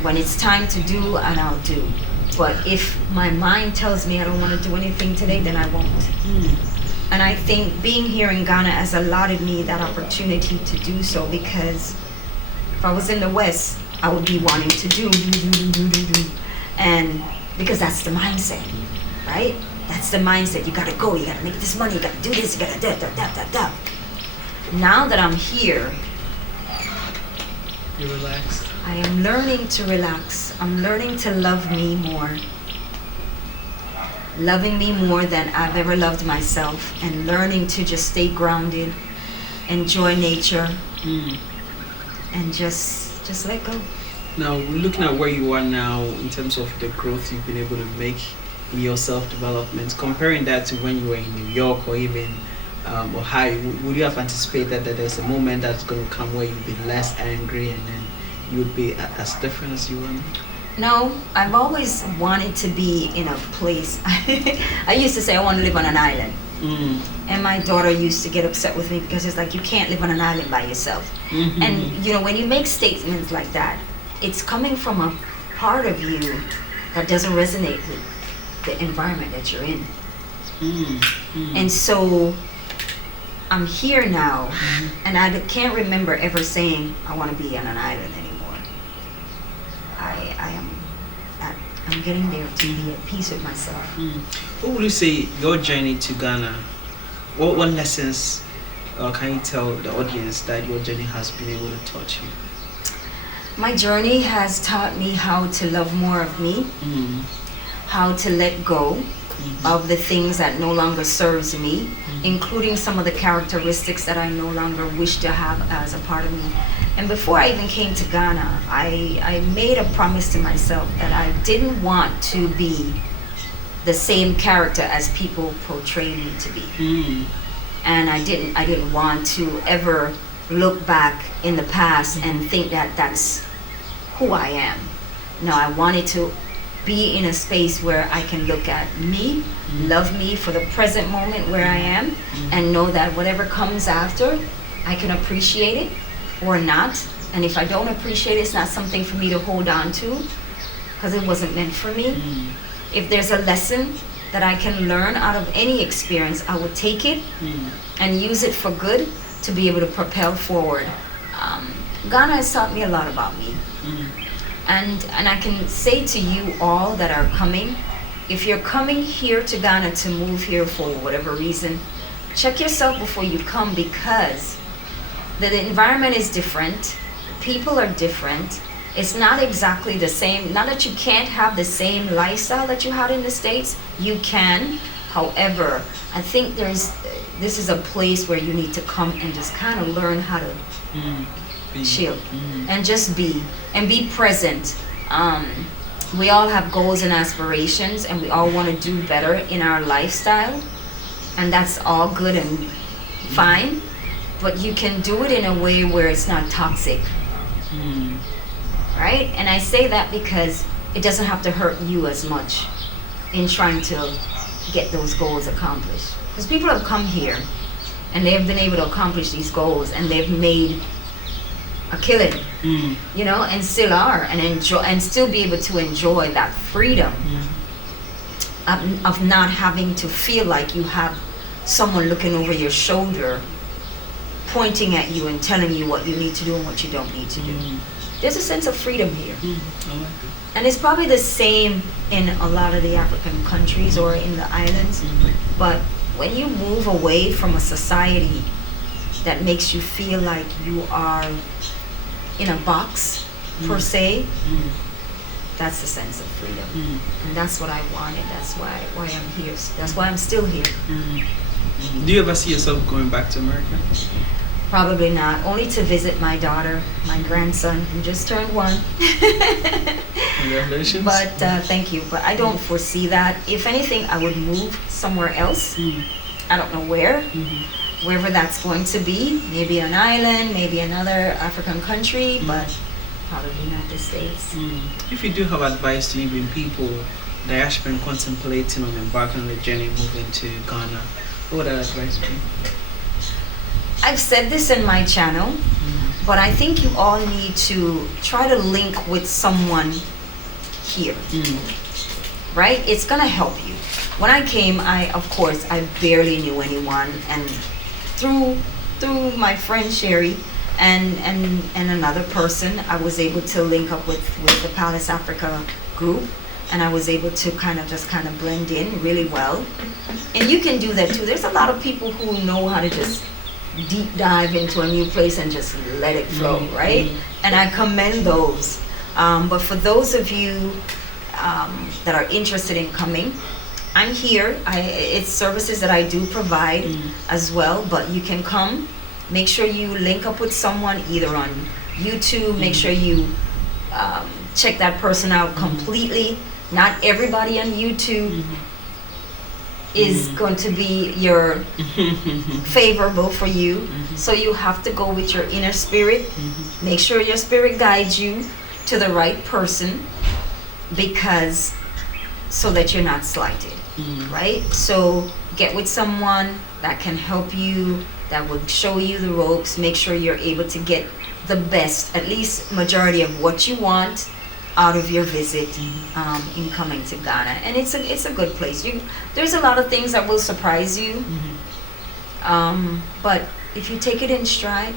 When it's time to do, and I'll do. But if my mind tells me I don't want to do anything today, then I won't. And I think being here in Ghana has allotted me that opportunity to do so, because if I was in the West, I would be wanting to do. And because that's the mindset, right? That's the mindset. You gotta go, you gotta make this money, you gotta do this, you gotta da. Now that I'm here, you relax. I am learning to relax. I'm learning to love me more. Loving me more than I've ever loved myself, and learning to just stay grounded, enjoy nature, and just let go. Now, looking at where you are now in terms of the growth you've been able to make in your self-development, comparing that to when you were in New York or even Ohio, would you have anticipated that there's a moment that's going to come where you'll be less angry and then you would be as different as you were? No, I've always wanted to be in a place. I used to say I want to live on an island. And my daughter used to get upset with me because it's like, you can't live on an island by yourself. And you know, when you make statements like that, it's coming from a part of you that doesn't resonate with the environment that you're in. And so I'm here now, and I can't remember ever saying I want to be on an island anymore. I'm getting there to be at peace with myself. What would you say your journey to Ghana? What lessons can you tell the audience that your journey has been able to touch you? My journey has taught me how to love more of me, how to let go of the things that no longer serves me, including some of the characteristics that I no longer wish to have as a part of me. And before I even came to Ghana, I made a promise to myself that I didn't want to be the same character as people portray me to be. And I didn't want to ever look back in the past and think that that's who I am. No, I wanted to be in a space where I can look at me, love me for the present moment where I am, and know that whatever comes after, I can appreciate it or not. And if I don't appreciate it, it's not something for me to hold on to because it wasn't meant for me. If there's a lesson that I can learn out of any experience, I would take it and use it for good to be able to propel forward. Ghana has taught me a lot about me. And I can say to you all that are coming, if you're coming here to Ghana to move here for whatever reason, check yourself before you come, because the environment is different, people are different, it's not exactly the same. Not that you can't have the same lifestyle that you had in the States, you can. However, I think this is a place where you need to come and just kind of learn how to chill and just be present. We all have goals and aspirations, and we all want to do better in our lifestyle, and that's all good and fine, but you can do it in a way where it's not toxic. Right? And I say that because it doesn't have to hurt you as much in trying to get those goals accomplished. Because people have come here and they have been able to accomplish these goals, and they've made a killing, you know, and still are, and enjoy, and still be able to enjoy that freedom of not having to feel like you have someone looking over your shoulder, pointing at you and telling you what you need to do and what you don't need to do. There's a sense of freedom here. And it's probably the same in a lot of the African countries or in the islands. But when you move away from a society that makes you feel like you are in a box, per se, that's the sense of freedom. And that's what I wanted. That's why I'm here. That's why I'm still here. Do you ever see yourself going back to America? Probably not. Only to visit my daughter, my grandson, who just turned 1. Congratulations. But thank you. But I don't foresee that. If anything, I would move somewhere else. I don't know where. Wherever that's going to be. Maybe an island, maybe another African country, but probably not the States. If you do have advice to even people, diaspora contemplating on embarking on the journey moving to Ghana, what would that advice be? I've said this in my channel, but I think you all need to try to link with someone here, right? It's gonna help you. When I came, I barely knew anyone, and through my friend Sherry and another person, I was able to link up with the Palace Africa group, and I was able to kind of blend in really well. And you can do that too. There's a lot of people who know how to just deep dive into a new place and just let it flow, right? And I commend those. But for those of you that are interested in coming, I'm here. It's services that I do provide as well, but you can come. Make sure you link up with someone either on YouTube. Make sure you check that person out completely. Not everybody on YouTube is going to be your favorable for you. So you have to go with your inner spirit. Make sure your spirit guides you to the right person, because so that you're not slighted, right? So get with someone that can help you, that will show you the ropes, make sure you're able to get the best, at least majority of what you want out of your visit in coming to Ghana. And it's a good place. There's a lot of things that will surprise you, but if you take it in stride,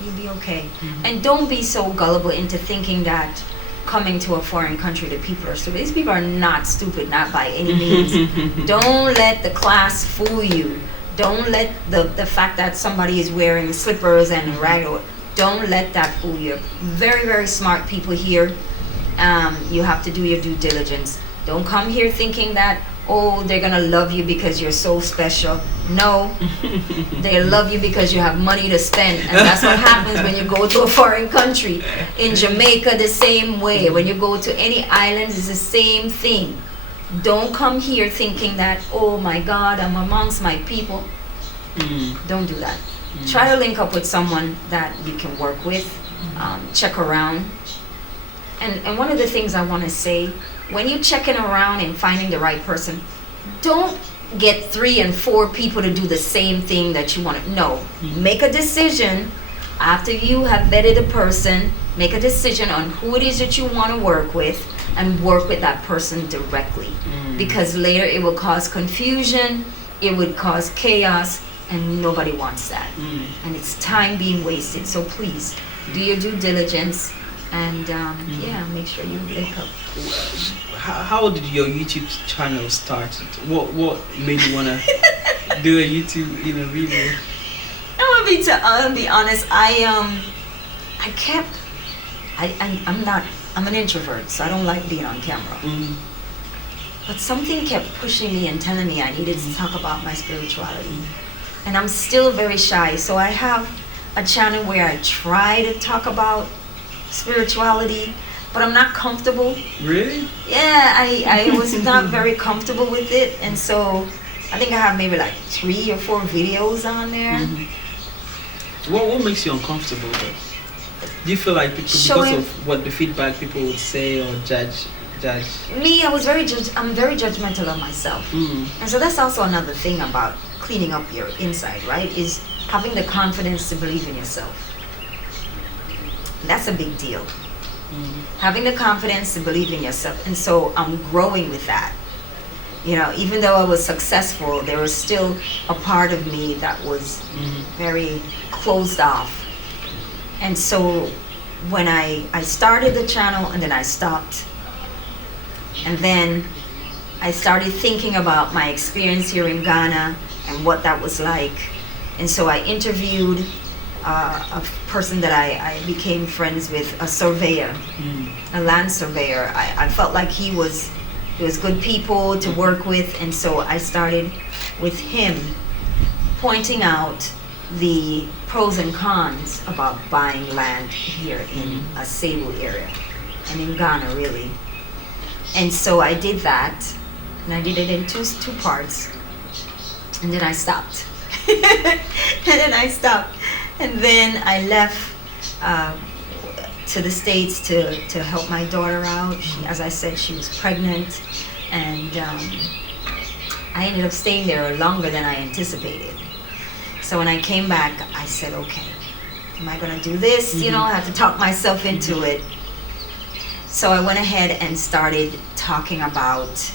you'll be okay. And don't be so gullible into thinking that coming to a foreign country, the people are stupid. These people are not stupid, not by any means. Don't let the class fool you. Don't let the fact that somebody is wearing slippers and rag, don't let that fool you. Very, very smart people here. You have to do your due diligence. Don't come here thinking that, oh, they're gonna love you because you're so special. No, they love you because you have money to spend, and that's what happens when you go to a foreign country. In Jamaica, the same way. When you go to any islands, it's the same thing. Don't come here thinking that, oh my God, I'm amongst my people. Don't do that. Try to link up with someone that you can work with. Check around. And one of the things I want to say, when you're checking around and finding the right person, don't get 3 and 4 people to do the same thing that you want to. No, make a decision after you have vetted a person. Make a decision on who it is that you want to work with, and work with that person directly. Because later it will cause confusion, it would cause chaos, and nobody wants that. And it's time being wasted. So please do your due diligence. And make sure you link up. How did your YouTube channel start? What made you wanna do a YouTube video? I'll be honest. I'm an introvert, so I don't like being on camera. But something kept pushing me and telling me I needed to talk about my spirituality, and I'm still very shy. So I have a channel where I try to talk about spirituality, but I'm not comfortable. Really? Yeah, I was not very comfortable with it, and so I think I have maybe like 3 or 4 videos on there. What makes you uncomfortable though? Do you feel like because of what the feedback people would say or judge? Me, I'm very judgmental of myself, and so that's also another thing about cleaning up your inside, right? Is having the confidence to believe in yourself. That's a big deal. Having the confidence to believe in yourself. And so I'm growing with that. Even though I was successful, there was still a part of me that was very closed off. And so when I started the channel, and then I stopped, and then I started thinking about my experience here in Ghana and what that was like. And so I interviewed a person that I became friends with, a surveyor, a land surveyor. I felt like he was good people to work with, and so I started with him pointing out the pros and cons about buying land here in a Cebu area and in Ghana really. And so I did that, and I did it in two parts, and then I stopped. And then I left to the States to help my daughter out. As I said, she was pregnant, and I ended up staying there longer than I anticipated. So when I came back, I said, okay, am I gonna do this? I had to talk myself into it. So I went ahead and started talking about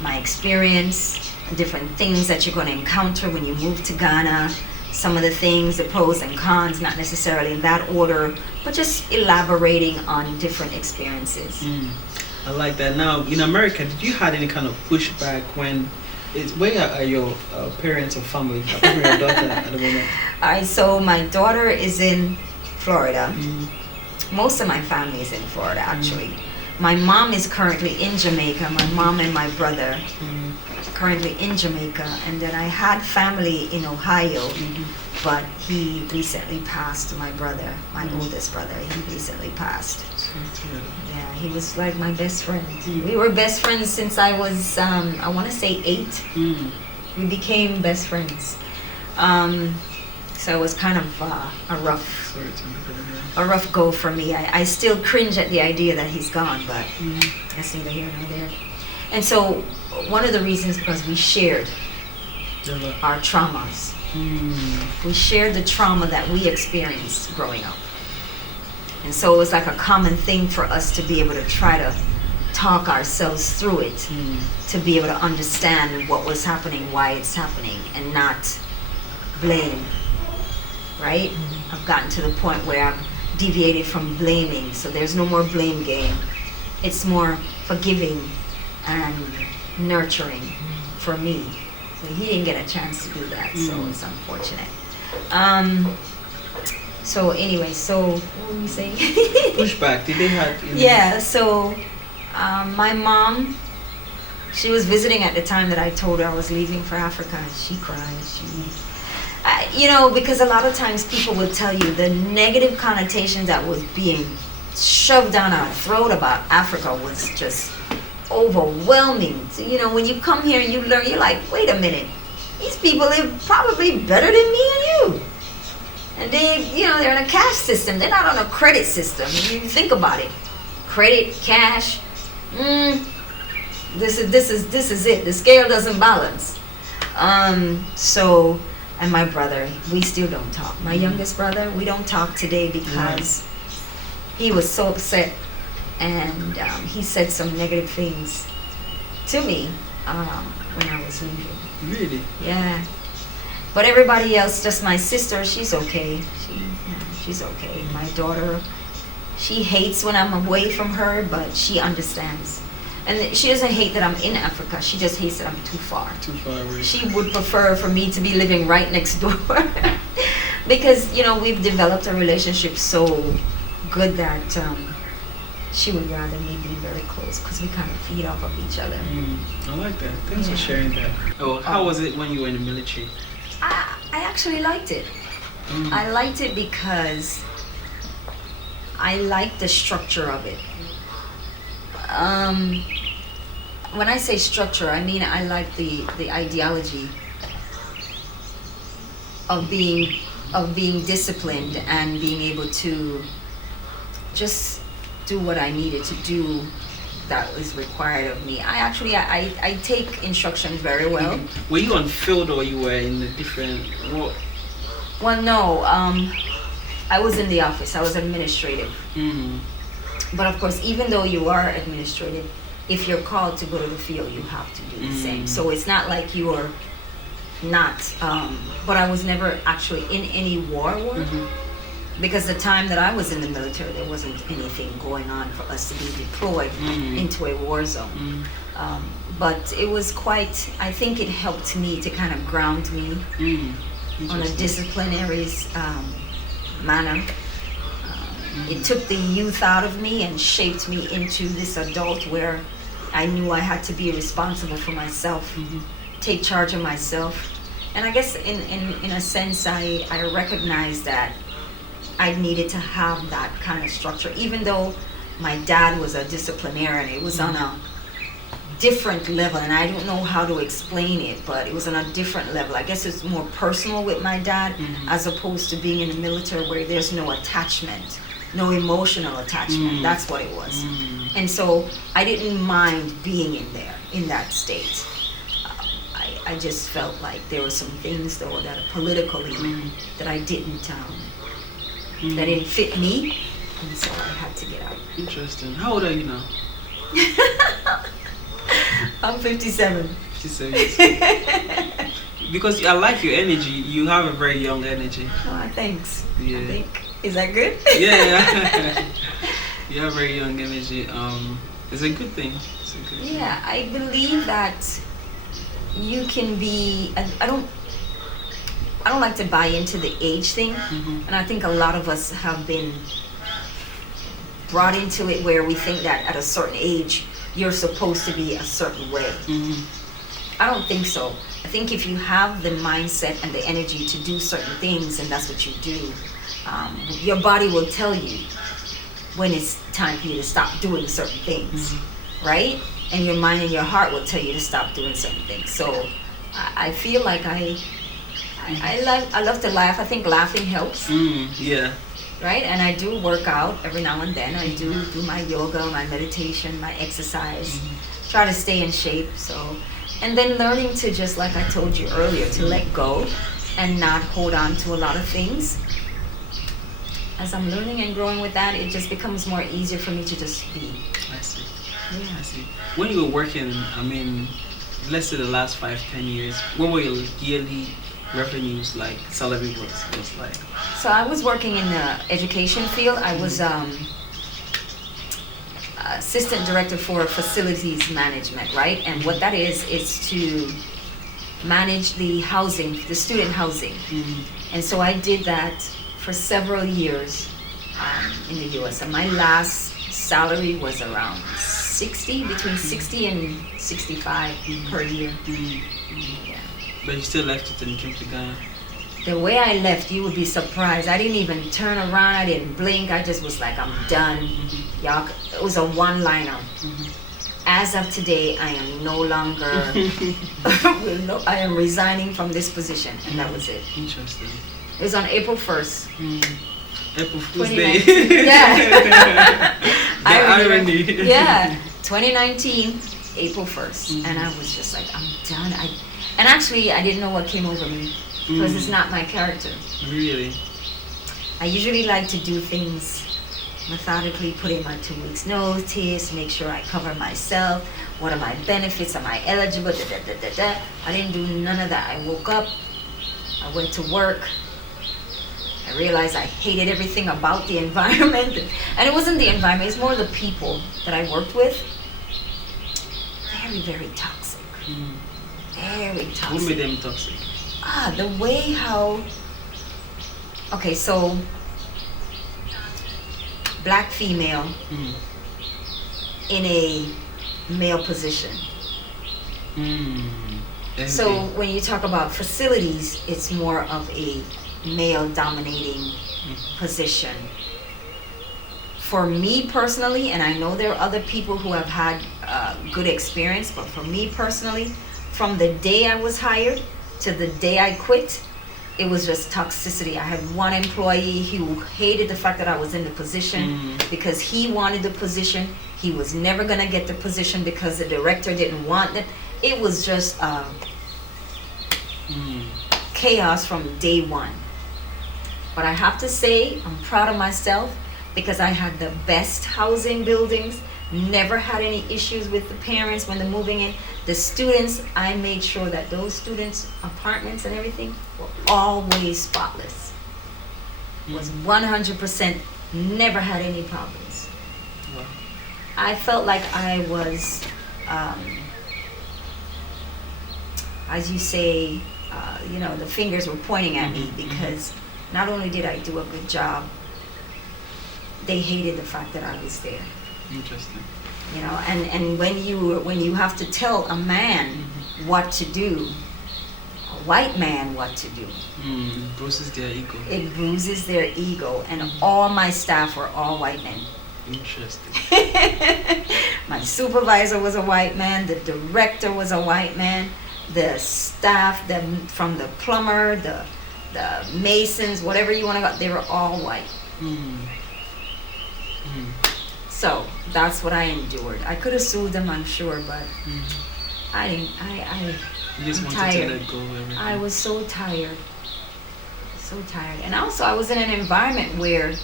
my experience, different things that you're gonna encounter when you move to Ghana, some of the things, the pros and cons, not necessarily in that order, but just elaborating on different experiences. I like that. Now, in America, did you had any kind of pushback where are your parents or family, apart from your daughter at the moment? All right, so my daughter is in Florida. Most of my family is in Florida, actually. My mom is currently in Jamaica. My mom and my brother currently in Jamaica, and then I had family in Ohio, but he recently passed. My brother, my oldest brother, he recently passed. Yeah, he was like my best friend. We were best friends since I was, I want to say 8. We became best friends. So it was kind of a rough go for me. I still cringe at the idea that he's gone, but that's neither here nor there. And so one of the reasons, because we shared our traumas. We shared the trauma that we experienced growing up. And so it was like a common thing for us to be able to try to talk ourselves through it, to be able to understand what was happening, why it's happening, and not blame, right? I've gotten to the point where I've deviated from blaming, so there's no more blame game. It's more forgiving and nurturing for me. So he didn't get a chance to do that, so it's unfortunate. So anyway, so what were we saying? Pushback. Did they have? Yeah. So my mom, she was visiting at the time that I told her I was leaving for Africa, and she cried. Because a lot of times people would tell you the negative connotation that was being shoved down our throat about Africa was just overwhelming. So, when you come here and you learn, you're like, wait a minute, these people live probably better than me and you. And they're in a cash system. They're not on a credit system. You think about it. Credit, cash, this is it. The scale doesn't balance. And my brother, we still don't talk. My youngest brother, we don't talk today because he was so upset, and he said some negative things to me when I was leaving. Really? Yeah. But everybody else, just my sister, she's okay. She's okay. My daughter, she hates when I'm away from her, but she understands. And she doesn't hate that I'm in Africa. She just hates that I'm too far. Too far away. She would prefer for me to be living right next door. Because, we've developed a relationship so good that she would rather me be very close, because we kind of feed off of each other. I like that. Thanks for sharing that. Oh, how was it when you were in the military? I actually liked it. I liked it because I liked the structure of it. When I say structure, I mean I like the ideology of being disciplined and being able to just do what I needed to do that was required of me. I take instructions very well. Were you on field or you were in a different role? Well, no. I was in the office. I was administrative. But of course, even though you are administrative, if you're called to go to the field, you have to do the same. So it's not like you are not. But I was never actually in any war. Because the time that I was in the military, there wasn't anything going on for us to be deployed into a war zone. But it was quite, I think it helped me to kind of ground me on a disciplinary manner. It took the youth out of me and shaped me into this adult where I knew I had to be responsible for myself, take charge of myself. And I guess in a sense, I recognized that I needed to have that kind of structure, even though my dad was a disciplinarian. It was on a different level, and I don't know how to explain it, but it was on a different level. I guess it's more personal with my dad, as opposed to being in the military where there's no attachment, no emotional attachment. That's what it was. And so I didn't mind being in there, in that state. I just felt like there were some things, though, that politically that I didn't, that didn't fit me, and so I had to get out. Interesting. How old are you now? I'm 57. 57. Because I like your energy. You have a very young energy. Oh, thanks. Yeah. I think. Is that good? Yeah. You have very young energy. It's a good thing. Yeah, I believe that you can be. I don't like to buy into the age thing, and I think a lot of us have been brought into it where we think that at a certain age you're supposed to be a certain way. I don't think so. I think if you have the mindset and the energy to do certain things, and that's what you do, your body will tell you when it's time for you to stop doing certain things, right? And your mind and your heart will tell you to stop doing certain things. So I feel like I love to laugh. I think laughing helps. Yeah. Right? And I do work out every now and then. I do my yoga, my meditation, my exercise. Try to stay in shape. So And then learning to, just like I told you earlier, to let go and not hold on to a lot of things. As I'm learning and growing with that, it just becomes more easier for me to just be. I see. Yeah. I see. When you were working, I mean, let's say the last 5-10 years, what were your yearly revenues like, salary was like? So I was working in the education field. I was assistant director for facilities management, right? And what that is to manage the housing, the student housing. And so I did that for several years in the US. And my last salary was around between 60 and 65 per year. Yeah. But you still left it and came to Ghana? The way I left, you would be surprised. I didn't even turn around. I didn't blink. I just was like, I'm done. Y'all, it was a one-liner. As of today, I am no longer, I am resigning from this position. And that was it. Interesting. It was on April 1st. April Fool's Day. Yeah. Irony. Yeah. 2019, April 1st. And I was just like, I'm done. And actually, I didn't know what came over me. Because it's not my character. Really? I usually like to do things methodically, put in my 2 weeks notice, make sure I cover myself. What are my benefits? Am I eligible? I didn't do none of that. I woke up, I went to work. I realized I hated everything about the environment. And it wasn't the environment, it's more the people that I worked with. Very, very toxic. Very toxic. What made them toxic? The way how, okay, so black female in a male position. So when you talk about facilities, it's more of a male dominating position. For me personally, and I know there are other people who have had good experience, but for me personally, from the day I was hired to the day I quit, it was just toxicity. I had one employee who hated the fact that I was in the position because he wanted the position. He was never going to get the position because the director didn't want it. It was just chaos from day one. But I have to say, I'm proud of myself because I had the best housing buildings, never had any issues with the parents when they're moving in. The students, I made sure that those students' apartments and everything were always spotless. Was 100%, never had any problems. Wow. I felt like I was, as you say, the fingers were pointing at me because not only did I do a good job, they hated the fact that I was there. Interesting. And when you have to tell a man what to do, a white man what to do, It bruises their ego. It bruises their ego. And all my staff were all white men. Interesting. My supervisor was a white man. The director was a white man. The staff, from the plumber, the masons, whatever you want to go, they were all white. So that's what I endured. I could have sued them, I'm sure, but I didn't. You just I'm wanted tired. to let go of everything. I was so tired. So tired. And also I was in an environment where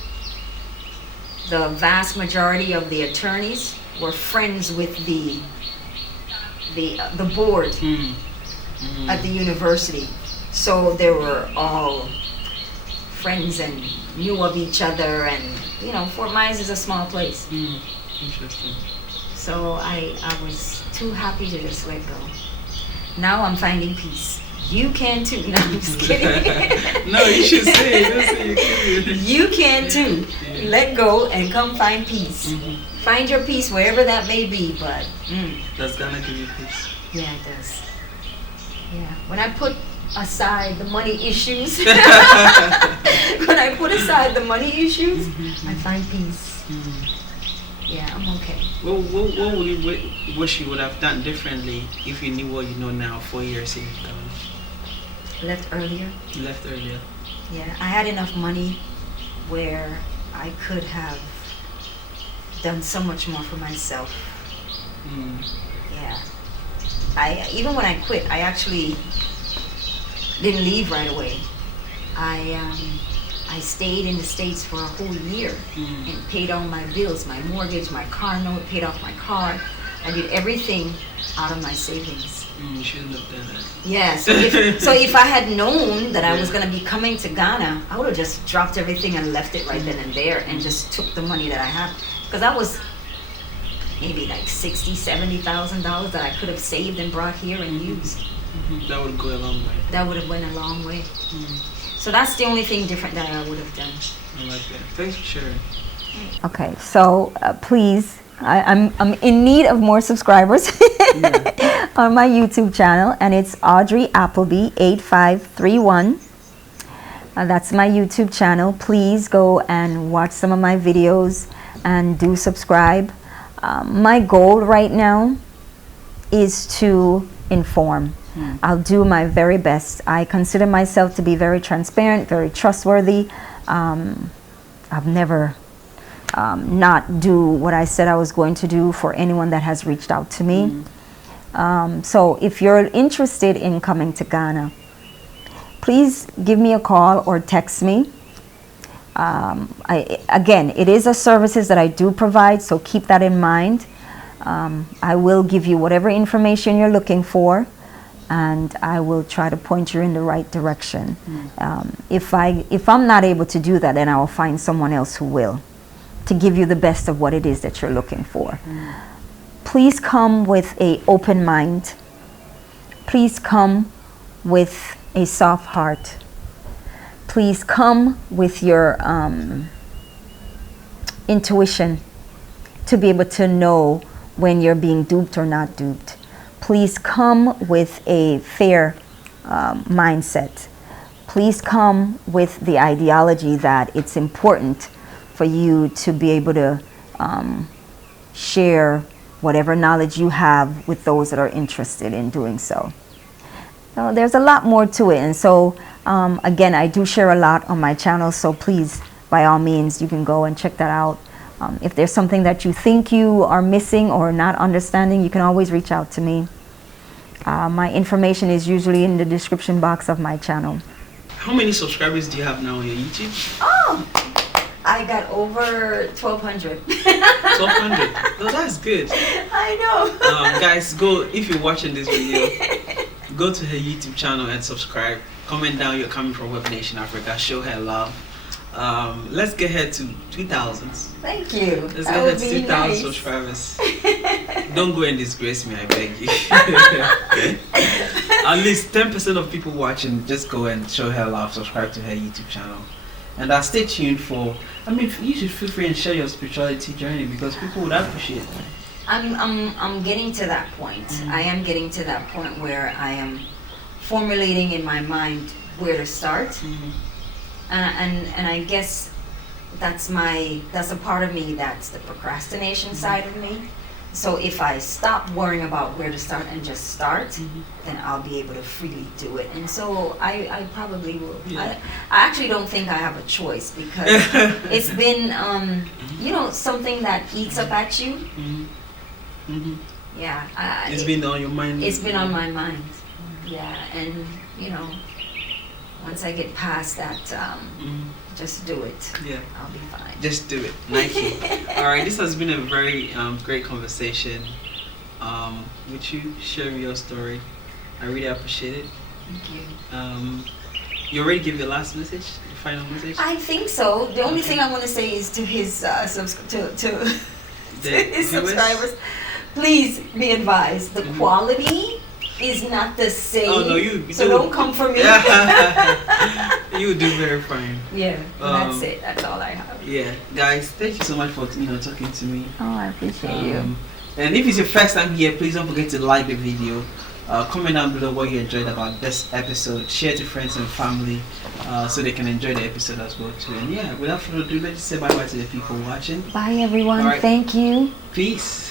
the vast majority of the attorneys were friends with the board at the university. So they were all friends and knew of each other, and Fort Myers is a small place. Interesting. So I was too happy to just let go. Now I'm finding peace. You can too. No, I'm just kidding. No, you should say it. Don't say you can. You can too. Yeah. Let go and come find peace. Find your peace wherever that may be, but Does Ghana give you peace? yeah, it does. Yeah. When I put aside the money issues, I find peace. Yeah, I'm okay. Well, what would you wish you would have done differently if you knew what you know now 4 years in Ghana? Left earlier. You left earlier. Yeah, I had enough money where I could have done so much more for myself. Yeah. even when I quit, I actually didn't leave right away. I stayed in the States for a whole year and paid all my bills, my mortgage, my car note, paid off my car. I did everything out of my savings. You shouldn't have done that. Yeah, so if I had known that I was going to be coming to Ghana, I would have just dropped everything and left it right then and there and just took the money that I had. Because that was maybe like $60,000-$70,000 that I could have saved and brought here and used. That would go a long way. That would have went a long way. So that's the only thing different that I would have done. I like that. Thanks for sharing. Okay, so please, I'm in need of more subscribers on my YouTube channel, and it's Audrey Appleby 8531. That's my YouTube channel. Please go and watch some of my videos and do subscribe. My goal right now is to inform. I'll do my very best. I consider myself to be very transparent, very trustworthy. I've never not do what I said I was going to do for anyone that has reached out to me. So if you're interested in coming to Ghana, please give me a call or text me. Again, it is a services that I do provide, so keep that in mind. I will give you whatever information you're looking for, and I will try to point you in the right direction. If I'm not able to do that, then I will find someone else who will, to give you the best of what it is that you're looking for. Please come with an open mind. Please come with a soft heart. Please come with your intuition to be able to know when you're being duped or not duped. Please come with a fair mindset. Please come with the ideology that it's important for you to be able to share whatever knowledge you have with those that are interested in doing so. So there's a lot more to it, and so again, I do share a lot on my channel, so please, by all means, you can go and check that out. If there's something that you think you are missing or not understanding, you can always reach out to me. My information is usually in the description box of my channel. How many subscribers do you have now on your YouTube? Oh, I got over 1,200. 1,200. No, that's good. I know. Guys, go, if you're watching this video, go to her YouTube channel and subscribe. Comment down you're coming from Webnation Africa. Show her love. Let's get her to 2,000. Thank you. Let's That get her would to be 2,000 nice. subscribers. Don't go and disgrace me, I beg you. At least 10% of people watching, just go and show her love, subscribe to her YouTube channel. And stay tuned for, you should feel free and share your spirituality journey, because people would appreciate that. I'm getting to that point. I am getting to that point where I am formulating in my mind where to start. And I guess that's a part of me, that's the procrastination side of me. So if I stop worrying about where to start and just start, then I'll be able to freely do it. And so I probably will. I actually don't think I have a choice, because it's been something that eats up at you. Yeah. It's been on your mind. It's been on my mind. Yeah, and once I get past that, just do it. Yeah. I'll be fine. Just do it. Nike. All right, this has been a very great conversation with you, sharing your story. I really appreciate it. Thank you. You already give your last message, your final message? I think so. The only thing I want to say is to his his subscribers, please be advised, the quality is not the same. Oh no, so don't come for me. You do very fine. Yeah, that's it. That's all I have. Yeah, guys, thank you so much for talking to me. Oh, I appreciate you. And if it's your first time here, please don't forget to like the video. Comment down below what you enjoyed about this episode. Share to friends and family so they can enjoy the episode as well too. And yeah, without further ado, let's say bye bye to the people watching. Bye everyone. All right. Thank you. Peace.